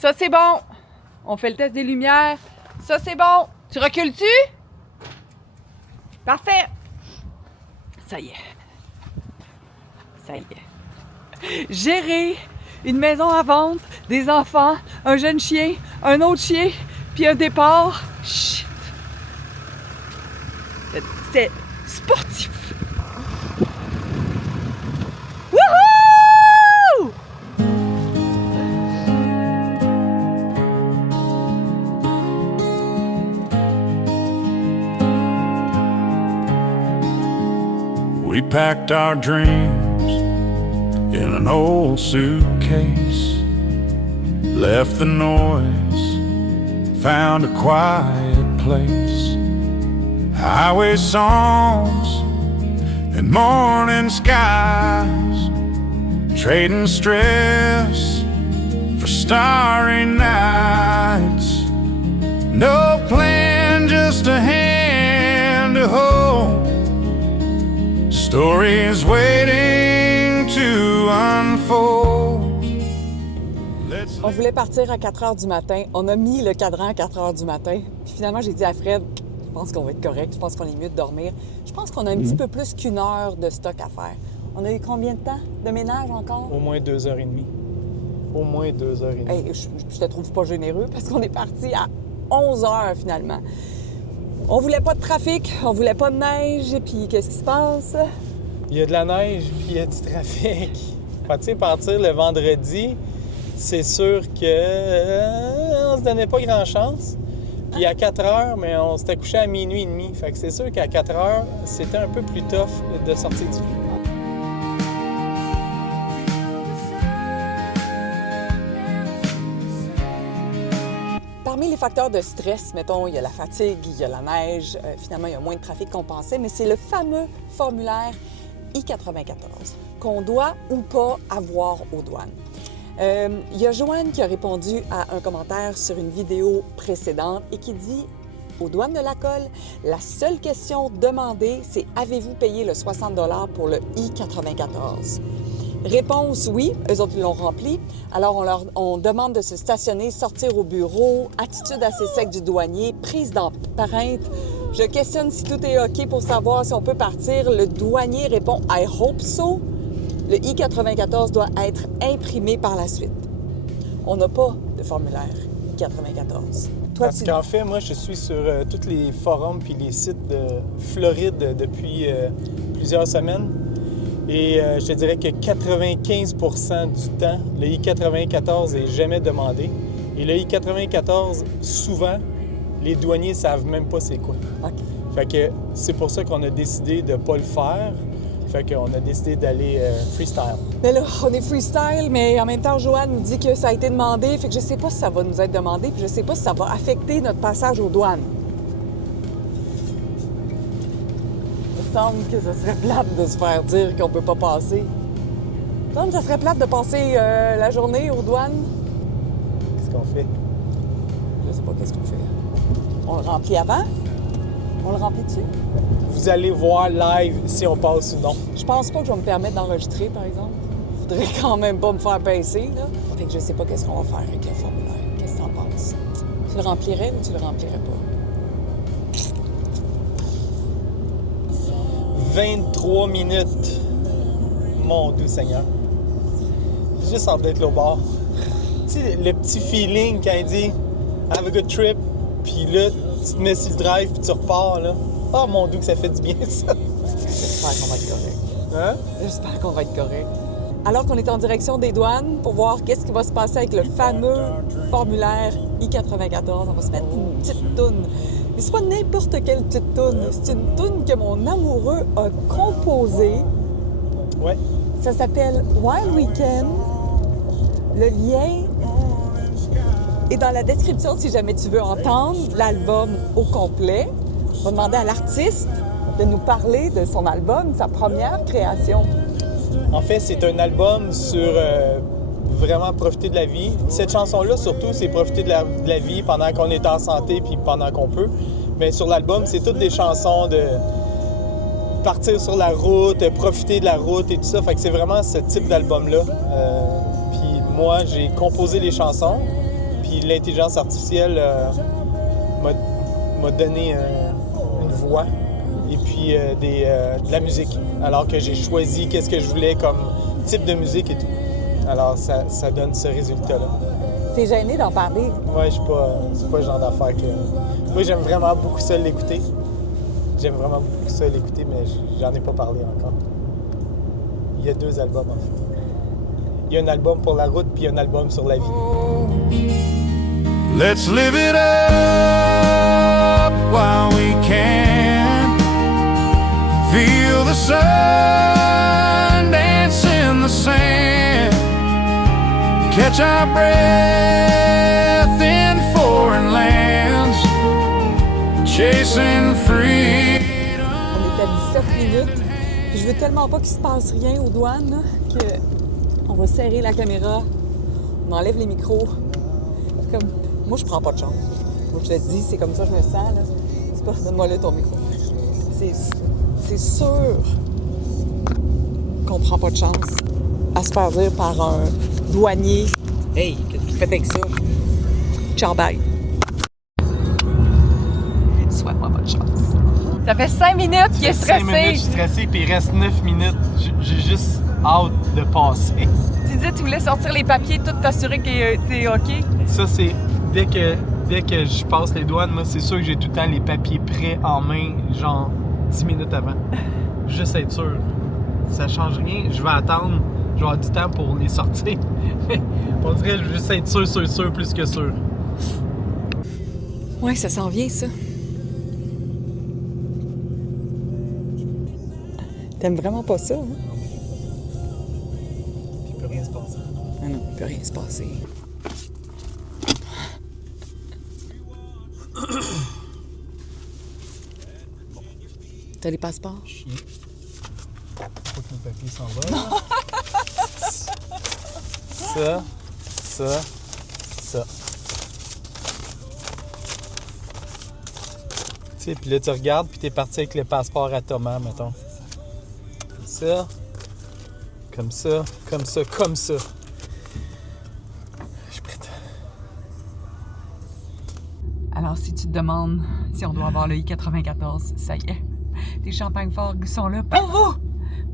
Ça, c'est bon. On fait le test des lumières. Ça, c'est bon. Tu recules-tu? Parfait. Ça y est. Ça y est. Gérer une maison à vendre, des enfants, un jeune chien, un autre chien, puis un départ. Shit. C'est sportif. Wouhou! We packed our dreams in an old suitcase, left the noise, found a quiet place. Highway songs and morning skies, trading stress for starry nights. No plan, just a hand to hold. Stories waiting to unfold. On voulait partir à 4 heures du matin. On a mis le cadran à 4 heures du matin. Puis finalement, j'ai dit à Fred, je pense qu'on va être correct. Je pense qu'on est mieux de dormir. Je pense qu'on a un petit peu plus qu'1 heure de stock à faire. On a eu combien de temps de ménage encore? Au moins 2h30. Au moins 2h30. Hey, je te trouve pas généreux parce qu'on est parti à 11 heures finalement. On voulait pas de trafic, on voulait pas de neige, et puis qu'est-ce qui se passe? Il y a de la neige, puis il y a du trafic. Tu sais, partir le vendredi, c'est sûr que on se donnait pas grand chance. Puis à 4 heures, mais on s'était couché à minuit et demi. Fait que c'est sûr qu'à 4 heures, c'était un peu plus tough de sortir du lit. Parmi les facteurs de stress, mettons, il y a la fatigue, il y a la neige, finalement, il y a moins de trafic qu'on pensait, mais c'est le fameux formulaire I-94 qu'on doit ou pas avoir aux douanes. Il y a Joanne qui a répondu à un commentaire sur une vidéo précédente et qui dit aux douanes de la Colle, la seule question demandée, c'est avez-vous payé le 60 $ pour le I-94? Réponse oui, eux autres ils l'ont rempli. Alors on demande de se stationner, sortir au bureau, attitude assez sec du douanier, prise d'empreinte. Je questionne si tout est OK pour savoir si on peut partir. Le douanier répond I hope so. Le I-94 doit être imprimé par la suite. On n'a pas de formulaire I-94. Parce qu'en fait, moi, je suis sur tous les forums puis les sites de Floride depuis plusieurs semaines. Et je te dirais que 95% du temps, le I-94 n'est jamais demandé. Et le I-94, souvent, les douaniers ne savent même pas c'est quoi. OK. Fait que c'est pour ça qu'on a décidé de ne pas le faire. Fait qu'on a décidé d'aller freestyle. Mais là, on est freestyle, mais en même temps, Joanne nous dit que ça a été demandé. Fait que je sais pas si ça va nous être demandé, puis je sais pas si ça va affecter notre passage aux douanes. Il me semble que ce serait plate de se faire dire qu'on peut pas passer. Il me semble que ça serait plate de passer la journée aux douanes. Qu'est-ce qu'on fait? Je sais pas qu'est-ce qu'on fait. On le remplit avant? On le remplit dessus? Vous allez voir live si on passe ou non. Je pense pas que je vais me permettre d'enregistrer, par exemple. Faudrait quand même pas me faire pincer, là. Fait que je sais pas qu'est-ce qu'on va faire avec le formulaire. Qu'est-ce que t'en penses? Tu le remplirais ou tu le remplirais pas? 23 minutes. Mon doux Seigneur. Juste en d'être au bord. Tu sais, le petit feeling quand il dit « Have a good trip », puis là, tu te mets sur le drive puis tu repars, là. Oh mon Dieu que ça fait du bien, ça! J'espère qu'on va être correct. Hein? J'espère qu'on va être correct. Alors qu'on est en direction des douanes pour voir qu'est-ce qui va se passer avec le fameux formulaire I-94, on va se mettre une petite toune. Mais c'est pas n'importe quelle petite toune. C'est une toune que mon amoureux a composée. Ouais. Ça s'appelle Wild Weekend. Le lien est dans la description si jamais tu veux entendre l'album au complet. On va demander à l'artiste de nous parler de son album, sa première création. En fait, c'est un album sur vraiment profiter de la vie. Cette chanson-là, surtout, c'est profiter de la vie pendant qu'on est en santé puis pendant qu'on peut. Mais sur l'album, c'est toutes des chansons de partir sur la route, profiter de la route et tout ça. Fait que c'est vraiment ce type d'album-là. Puis moi, j'ai composé les chansons. puis l'intelligence artificielle m'a donné une voix et puis de la musique. Alors que j'ai choisi qu'est-ce que je voulais comme type de musique et tout. Alors ça donne ce résultat-là. T'es gêné d'en parler? Ouais, c'est pas le genre d'affaire que... Moi, j'aime vraiment beaucoup ça l'écouter. J'aime vraiment beaucoup ça l'écouter, mais j'en ai pas parlé encore. Il y a 2 albums, en fait. Il y a un album pour la route, puis il y a un album sur la vie. Let's live it up while we can. Feel the sun dance in the sand. Catch our breath in foreign lands. Chasing freedom. On est à 17 minutes. Puis je veux tellement pas qu'il se passe rien aux douanes là, que on va serrer la caméra, on enlève les micros. Comme, moi, je prends pas de chance. Moi, je te dis, c'est comme ça que je me sens. Là. C'est pas, donne-moi là ton micro. C'est sûr qu'on prend pas de chance à se faire dire par un douanier « Hey, qu'est-ce que tu fais avec ça? Ciao, bye! » Souhaite-moi bonne chance. Ça fait 5 minutes qu'il est stressé. 5 minutes, je suis stressé, puis il reste 9 minutes. J'ai juste hâte de passer. Tu disais que tu voulais sortir les papiers, tout t'assurer que t'es OK? Ça, c'est dès que je passe les douanes, moi, c'est sûr que j'ai tout le temps les papiers prêts en main, genre 10 minutes avant. Juste être sûr. Ça change rien. Je vais attendre. Je vais avoir du temps pour les sortir. On dirait que je veux juste être sûr, plus que sûr. Ouais, ça s'en vient, ça. T'aimes vraiment pas ça, hein? Il peut rien se passer. Ah non, il peut rien se passer. T'as les passeports? Chien. Faut que mon papier s'en va. Ça. Tu sais, puis là, tu regardes, puis t'es parti avec le passeport à Thomas, mettons. Ça. Comme ça. Je suis prête. Alors, si tu te demandes si on doit avoir le I-94, ça y est. Les champagnes forts sont là pour vous!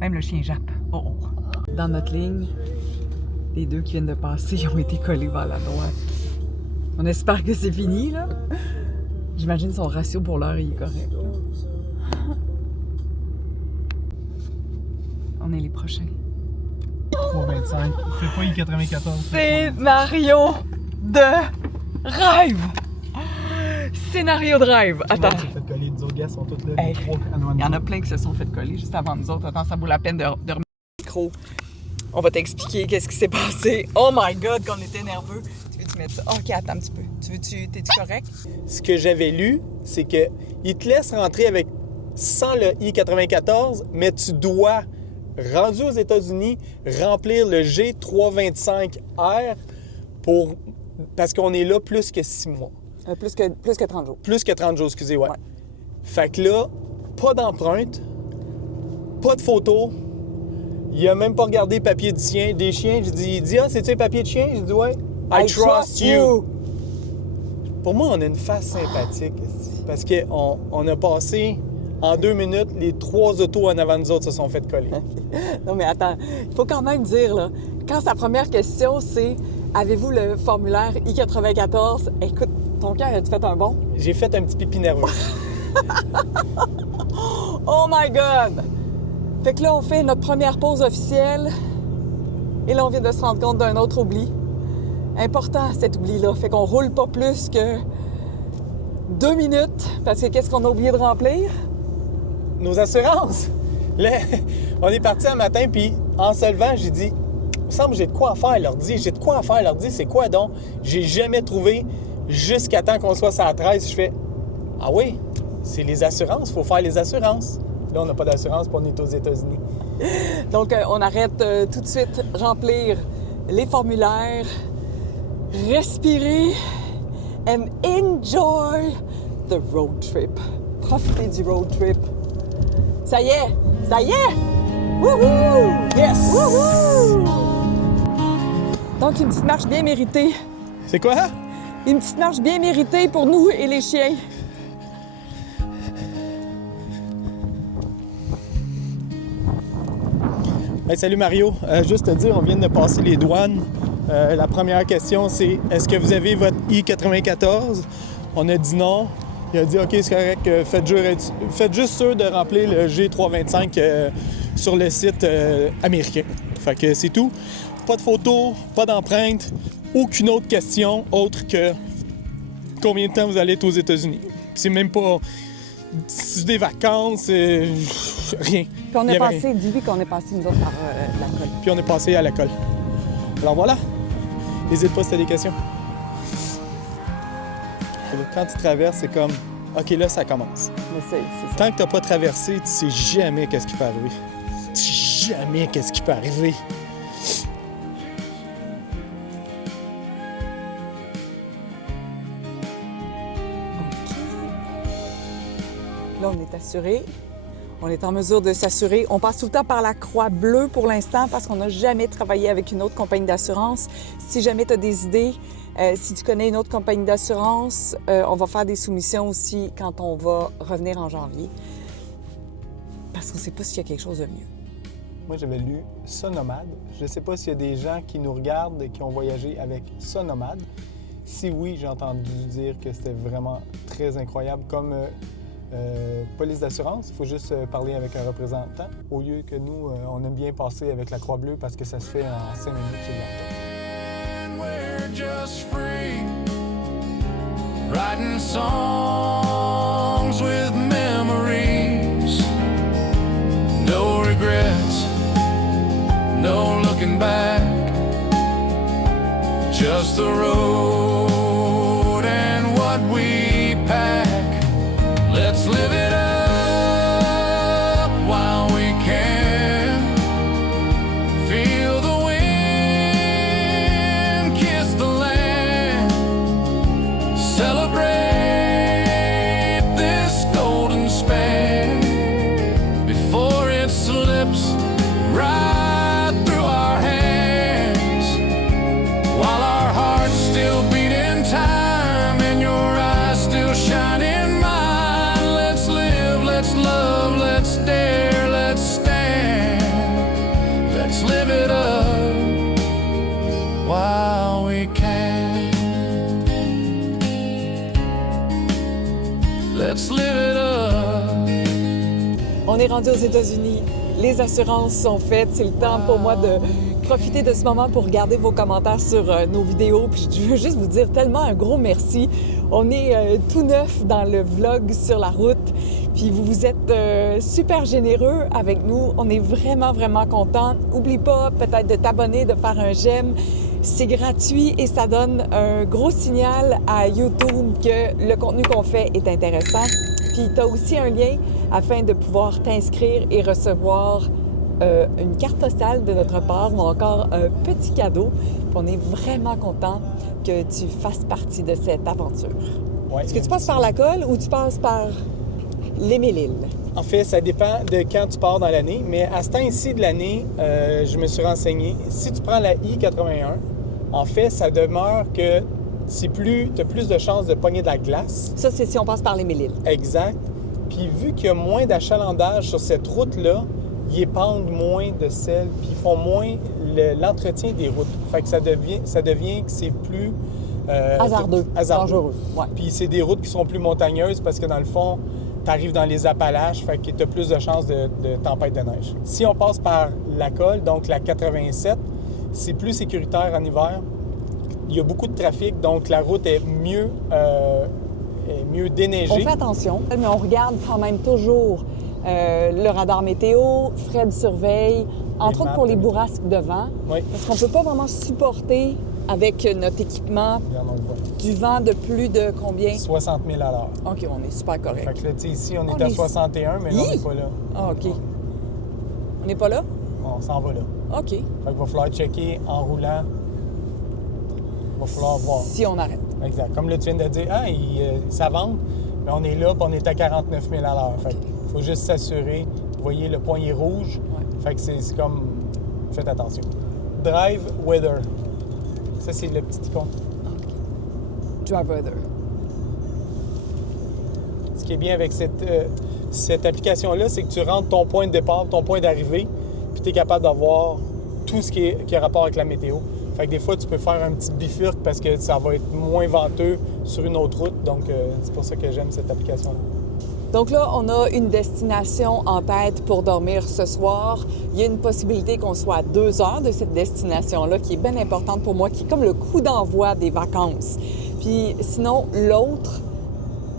Même le chien jappe. Oh oh. Dans notre ligne, les 2 qui viennent de passer ont été collés vers la droite. On espère que c'est fini, là. J'imagine son ratio pour l'heure, il est correct. On est les prochains. 3,25. Fais pas I-94. Scénario de rêve! Scénario de rêve! Attends. Tout le monde s'est fait coller. Les autres gars sont tous là. Hey. Les 3 à Il y en a plein qui se sont fait coller juste avant nous autres. Attends, ça vaut la peine de remettre le micro. On va t'expliquer qu'est-ce qui s'est passé. Oh my God, qu'on était nerveux. Tu veux-tu mettre ça? OK, attends un petit peu. T'es-tu correct? Ce que j'avais lu, c'est qu'il te laisse rentrer sans le I-94, mais tu dois, rendu aux États-Unis, remplir le G325R parce qu'on est là plus que 6 mois. Plus que 30 jours. Plus que 30 jours, excusez, ouais. Ouais. Fait que là, pas d'empreinte, pas de photo. Il a même pas regardé papier des chiens. Il dit, ah, c'est-tu un papier de chien? J'ai dit, ouais. I trust you. Pour moi, on a une face sympathique. Parce qu'on a passé, en 2 minutes, les 3 autos en avant de nous autres se sont fait coller. Non, mais attends, il faut quand même dire, là, quand sa première question, c'est « Avez-vous le formulaire I-94? » Écoute, ton cœur, as-tu fait un bond? J'ai fait un petit pipi nerveux. Oh my God! Fait que là, on fait notre première pause officielle. Et là, on vient de se rendre compte d'un autre oubli. Important, cet oubli-là. Fait qu'on roule pas plus que 2 minutes. Parce que qu'est-ce qu'on a oublié de remplir? Nos assurances. Là, on est parti un matin, puis en se levant, j'ai dit, il me semble que j'ai de quoi faire, leur dit. J'ai de quoi faire, leur dit. C'est quoi donc? J'ai jamais trouvé jusqu'à temps qu'on soit sur la 13. Je fais, ah oui, c'est les assurances. Il faut faire les assurances. Là, on n'a pas d'assurance, puis on est aux États-Unis. Donc, on arrête tout de suite remplir les formulaires, respirer and enjoy the road trip. Profitez du road trip. Ça y est! Ça y est! Wouhou! Yes! Wouhou! Donc, une petite marche bien méritée. C'est quoi? Une petite marche bien méritée pour nous et les chiens. Hey, salut Mario, juste te dire, on vient de passer les douanes. La première question, c'est est-ce que vous avez votre I-94? On a dit non. Il a dit OK, c'est correct, faites juste sûr de remplir le G325 sur le site américain. Fait que c'est tout. Pas de photos, pas d'empreinte, aucune autre question autre que combien de temps vous allez être aux États-Unis. C'est même pas des vacances, rien. Puis on Il y est avait passé, dis-lui qu'on est passé nous autres par la colle. Puis on est passé à la colle. Alors voilà. N'hésite pas si t'as des questions. Quand tu traverses, c'est comme OK, là, ça commence. Mais c'est ça. Tant que t'as pas traversé, tu sais jamais qu'est-ce qui peut arriver. Tu sais jamais qu'est-ce qui peut arriver. Là, on est assuré. On est en mesure de s'assurer. On passe tout le temps par la Croix Bleue pour l'instant parce qu'on n'a jamais travaillé avec une autre compagnie d'assurance. Si jamais tu as des idées, si tu connais une autre compagnie d'assurance, on va faire des soumissions aussi quand on va revenir en janvier. Parce qu'on ne sait pas s'il y a quelque chose de mieux. Moi, j'avais lu Sonomad. Je ne sais pas s'il y a des gens qui nous regardent et qui ont voyagé avec Sonomad. Si oui, j'ai entendu dire que c'était vraiment très incroyable comme police d'assurance. Il faut juste parler avec un représentant au lieu que nous, on aime bien passer avec la Croix-Bleue parce que ça se fait en 5 minutes sur le laptop. We're just free, writing songs with memories, no regrets, no looking back, just the road and what we pack. Let's live it up while we can. Feel the wind kiss the land. Celebrate this golden span before it slips right through our hands. While our hearts still beat in time and your eyes still shine in mine. Let's love, let's dare, let's stand. Let's live it up while we can. Let's live it up. On est rendu aux États-Unis. Les assurances sont faites. C'est le temps pour moi de profiter de ce moment pour regarder vos commentaires sur nos vidéos. Puis je veux juste vous dire tellement un gros merci. On est tout neuf dans le vlog sur la route. Puis vous êtes super généreux avec nous. On est vraiment, vraiment contents. Oublie pas peut-être de t'abonner, de faire un j'aime. C'est gratuit et ça donne un gros signal à YouTube que le contenu qu'on fait est intéressant. Puis tu as aussi un lien afin de pouvoir t'inscrire et recevoir une carte postale de notre part ou encore un petit cadeau. Puis on est vraiment content que tu fasses partie de cette aventure. Ouais, Est-ce que tu passes par la colle ou tu passes par les Mille-Îles? En fait, ça dépend de quand tu pars dans l'année, mais à ce temps-ci de l'année, je me suis renseigné. Si tu prends la I-81, en fait, ça demeure que tu as plus de chances de pogner de la glace. Ça, c'est si on passe par les Mille-Îles. Exact. Puis vu qu'il y a moins d'achalandage sur cette route-là, ils épandent moins de sel, puis ils font moins l'entretien des routes. Fait que ça devient que c'est plus... Hasardeux, dangereux. Ouais. Puis c'est des routes qui sont plus montagneuses parce que dans le fond, tu arrives dans les Appalaches, fait que tu as plus de chances de tempête de neige. Si on passe par la colle, donc la 87, c'est plus sécuritaire en hiver. Il y a beaucoup de trafic, donc la route est mieux déneigée. On fait attention, mais on regarde quand même toujours le radar météo, Fred surveille, entre autres pour les bourrasques de vent, Oui. parce qu'on ne peut pas vraiment supporter avec notre équipement Regarde, on le voit. du vent de plus de combien? 60 000 à l'heure. OK, on est super Fait correct. que là, tu sais, ici, on On est à est- 61, mais là, on n'est pas là. Ah, OK. On n'est pas là? On s'en va là. OK. Fait qu'il va falloir checker en roulant. Il va falloir voir. Si on arrête. Exact. Comme là, tu viens de dire, il s'avance, mais on est là, puis on est à 49 000 à l'heure. Fait qu'il faut juste s'assurer. Vous voyez, le poignet rouge. Ouais. Fait que c'est comme... Faites attention. Drive Weather. Ça, c'est le petit icône. Drive Weather. Ce qui est bien avec cette application-là, c'est que tu rentres ton point de départ, ton point d'arrivée, puis tu es capable d'avoir tout ce qui a rapport avec la météo. Fait que des fois, tu peux faire un petit bifurque parce que ça va être moins venteux sur une autre route. Donc, c'est pour ça que j'aime cette application-là. Donc là, on a une destination en tête pour dormir ce soir. Il y a une possibilité qu'on soit à 2 heures de cette destination-là qui est bien importante pour moi, qui est comme le coup d'envoi des vacances. Puis sinon, l'autre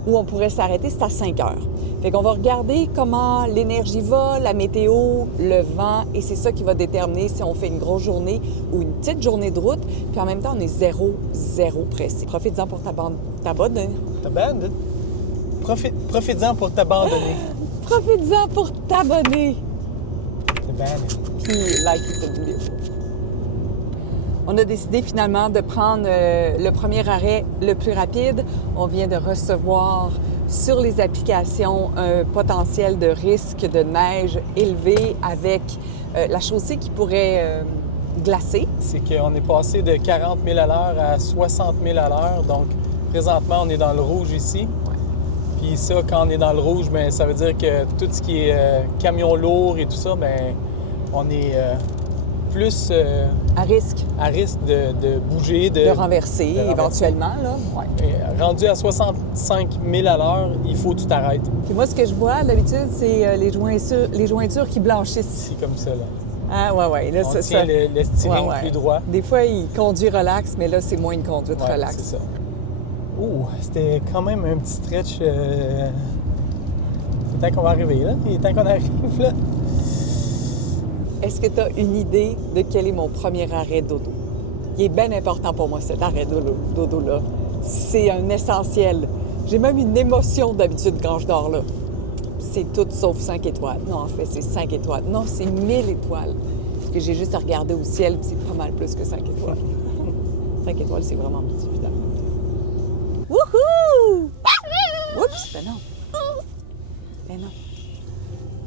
où on pourrait s'arrêter, c'est à 5 heures. Fait qu'on va regarder comment l'énergie va, la météo, le vent, et c'est ça qui va déterminer si on fait une grosse journée ou une petite journée de route. Puis en même temps, on est zéro pressé. Profites-en pour t'abandonner. T'abandonnes? Profites-en pour t'abandonner. Profites-en pour t'abonner. T'abandonnes. Puis liker cette vidéo. On a décidé finalement de prendre le premier arrêt le plus rapide. On vient de recevoir sur les applications un potentiel de risque de neige élevé avec la chaussée qui pourrait glacer. C'est qu'on est passé de 40 000 à l'heure à 60 000 à l'heure. Donc, présentement, on est dans le rouge ici. Puis ça, quand on est dans le rouge, bien, ça veut dire que tout ce qui est camion lourd et tout ça, bien, on est plus à risque de bouger, de renverser éventuellement. Là. Ouais. Et rendu à 65 000 à l'heure, il faut que tu t'arrêtes. Puis moi, ce que je vois d'habitude, c'est les jointures qui blanchissent. C'est comme ça, là. Ah, ouais. Là, on tient le steering plus droit. Des fois, il conduit relax, mais là, c'est moins une conduite relax. C'est ça. Ouh, c'était quand même un petit stretch. C'est temps qu'on va arriver, là. Il est temps qu'on arrive, là. Est-ce que tu as une idée de quel est mon premier arrêt dodo? Il est bien important pour moi, cet arrêt dodo-là. C'est un essentiel. J'ai même une émotion d'habitude quand je dors là. C'est tout sauf 5 étoiles. Non, en fait, c'est 5 étoiles. Non, c'est 1000 étoiles. Parce que j'ai juste à regarder au ciel, puis c'est pas mal plus que 5 étoiles. 5 étoiles, c'est vraiment petit, évidemment. Wouhou! Oups! Ben non. Ben non.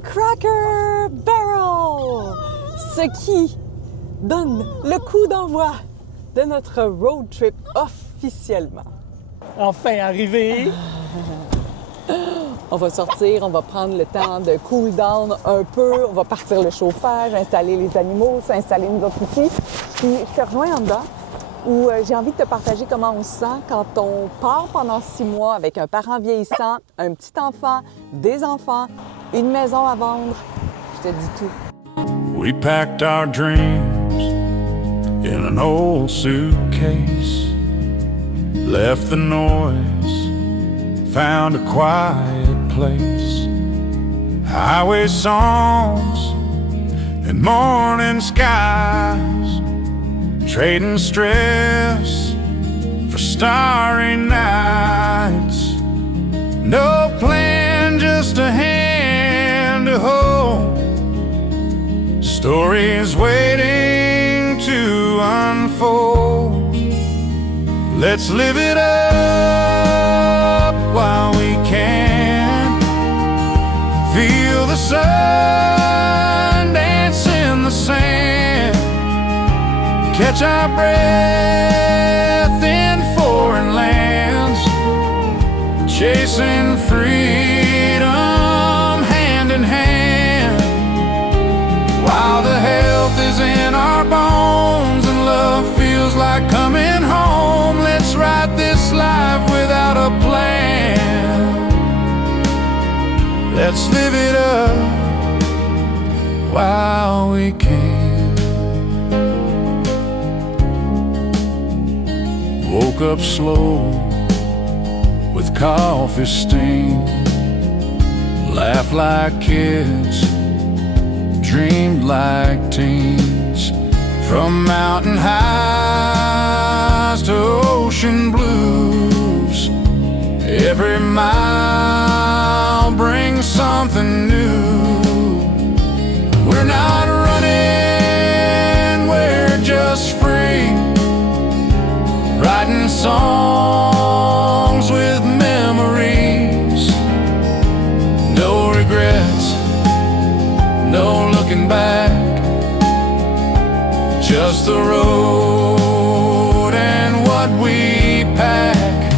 Cracker Barrel! Ce qui donne le coup d'envoi de notre road trip officiellement. Enfin arrivé! On va sortir, on va prendre le temps de cool down un peu, on va partir le chauffage, installer les animaux, s'installer nous autres ici. Puis je te rejoins en dedans où j'ai envie de te partager comment on se sent quand on part pendant 6 mois avec un parent vieillissant, un petit enfant, des enfants, une maison à vendre. Je te dis tout. We packed our dreams in an old suitcase, left the noise, found a quiet place, highway songs and morning skies, trading stress for starry nights. No plan, just a hand to hold, stories waiting to unfold. Let's live it up while we can, feel the sun dance in the sand, catch our breath in foreign lands, chasing freedom hand in hand, while the health is in our bones and love feels like coming home. Let's ride this life without a plan. Let's live it up while we can. Woke up slow with coffee stain, laughed like kids, dreamed like teens, from mountain highs to ocean blues. Every mile brings something new. We're not running, we're just free, writing songs with memories. No regrets, no looking back, just the road and what we pack.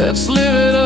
Let's live it